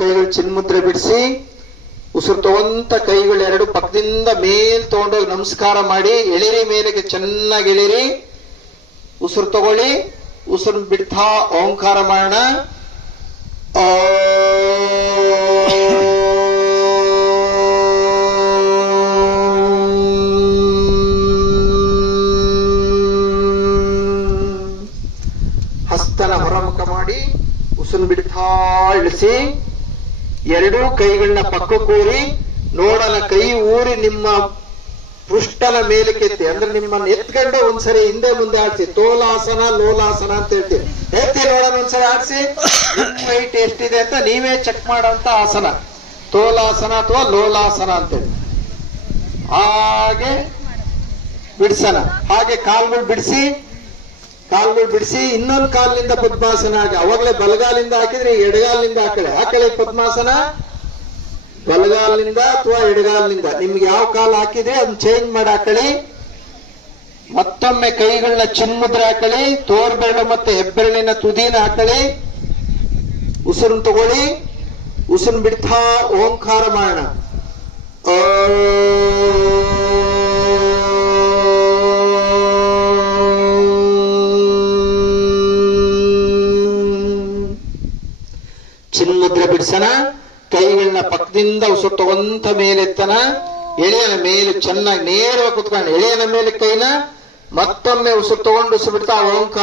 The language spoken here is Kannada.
ಕೈಗಳು ಚಿನ್ಮುದ್ರೆ ಬಿಡಿಸಿ, ಉಸಿರು ತಗೊಂತ ಕೈಗಳು ಎರಡು ಪಕ್ಕದಿಂದ ಮೇಲ್ ತಗೊಂಡೋಗಿ ನಮಸ್ಕಾರ ಮಾಡಿ, ಎಳಿರಿ ಮೇಲೆಗೆ ಚೆನ್ನಾಗಿ ಎಳಿರಿ. ಉಸಿರು ತಗೊಳ್ಳಿ ಉಸಿರು ಬಿಡ್ತಾ ಓಂಕಾರ ಮಾಡೋಣ. ಹಸ್ತನ ಹೊರಮುಖ ಮಾಡಿ ಉಸಿರು ಬಿಡ್ತಾ ಇಳಿಸಿ. ಎರಡೂ ಕೈಗಳನ್ನ ಪಕ್ಕ ಕೂರಿ ನೋಡನ ಕೈ ಊರಿ ನಿಮ್ಮ ಪೃಷ್ಠನ ಮೇಲೆ ಕೆತ್ತಿ ಅಂದ್ರೆ ನಿಮ್ಮನ್ನ ಎತ್ಕೊಂಡು ಒಂದ್ಸರಿ ಹಿಂದೆ ಮುಂದೆ ಆಡ್ಸಿ, ತೋಲಾಸನ, ಲೋಲಾಸನ ಅಂತ ಹೇಳ್ತೀವಿ. ಎತ್ತಿ ನೋಡೋಣ ಒಂದ್ಸರಿ ಆಡ್ಸಿ ಹೈಟ್ ಎಷ್ಟಿದೆ ಅಂತ ನೀವೇ ಚೆಕ್ ಮಾಡೋಂತ ಆಸನ. ತೋಲಾಸನ ಅಥವಾ ಲೋಲಾಸನ ಅಂತೇಳಿ ಹಾಗೆ ಬಿಡ್ಸನ ಹಾಗೆ ಕಾಲ್ಗಳು ಬಿಡಿಸಿ ಕಾಲ್ಗಳು ಬಿಡಿಸಿ ಇನ್ನೊಂದು ಕಾಲಿನಿಂದ ಪದ್ಮಾಸನ ಹಾಕಿ. ಅವಾಗಲೇ ಬಲಗಾಲಿಂದ ಹಾಕಿದ್ರೆ ಎಡಗಾಲಿನಿಂದ ಹಾಕಳೆ ಹಾಕಳೆ ಪದ್ಮಾಸನ, ಬಲಗಾಲಿನಿಂದ ಅಥವಾ ಎಡಗಾಲಿನಿಂದ. ನಿಮ್ಗೆ ಯಾವ ಕಾಲು ಹಾಕಿದ್ರೆ ಅದನ್ನ ಚೇಂಜ್ ಮಾಡಿ ಹಾಕಳಿ ಮತ್ತೊಮ್ಮೆ ಕೈಗಳನ್ನ ಚಿನ್ಮುದ್ರೆ ಹಾಕಳಿ ತೋರ್ಬೆರಳು ಮತ್ತೆ ಹೆಬ್ಬೆರಳಿನ ತುದಿನ ಹಾಕಳಿ ಉಸಿರನ್ನ ತಗೊಳ್ಳಿ. ಉಸಿರನ್ನ ಬಿಡ್ತಾ ಓಂಕಾರ ಮಾಡೋಣ. ಚಿನ್ಮುದ್ರೆ ಬಿಡ್ಸನ, ಕೈಗಳನ್ನ ಪಕ್ಕದಿಂದ ಉಸಿರು ತಗೊಂತ ಮೇಲೆತ್ತನ, ಎಳೆಯನ ಮೇಲೆ ಚೆನ್ನಾಗಿ ನೇರವಾಗಿ ಕುತ್ಕೊಂಡು, ಎಳೆಯನ ಮೇಲೆ ಕೈನ ಮತ್ತೊಮ್ಮೆ ಉಸಿರು ತಗೊಂಡು ಬಿಡ್ತಾ ಓಂಕಾರ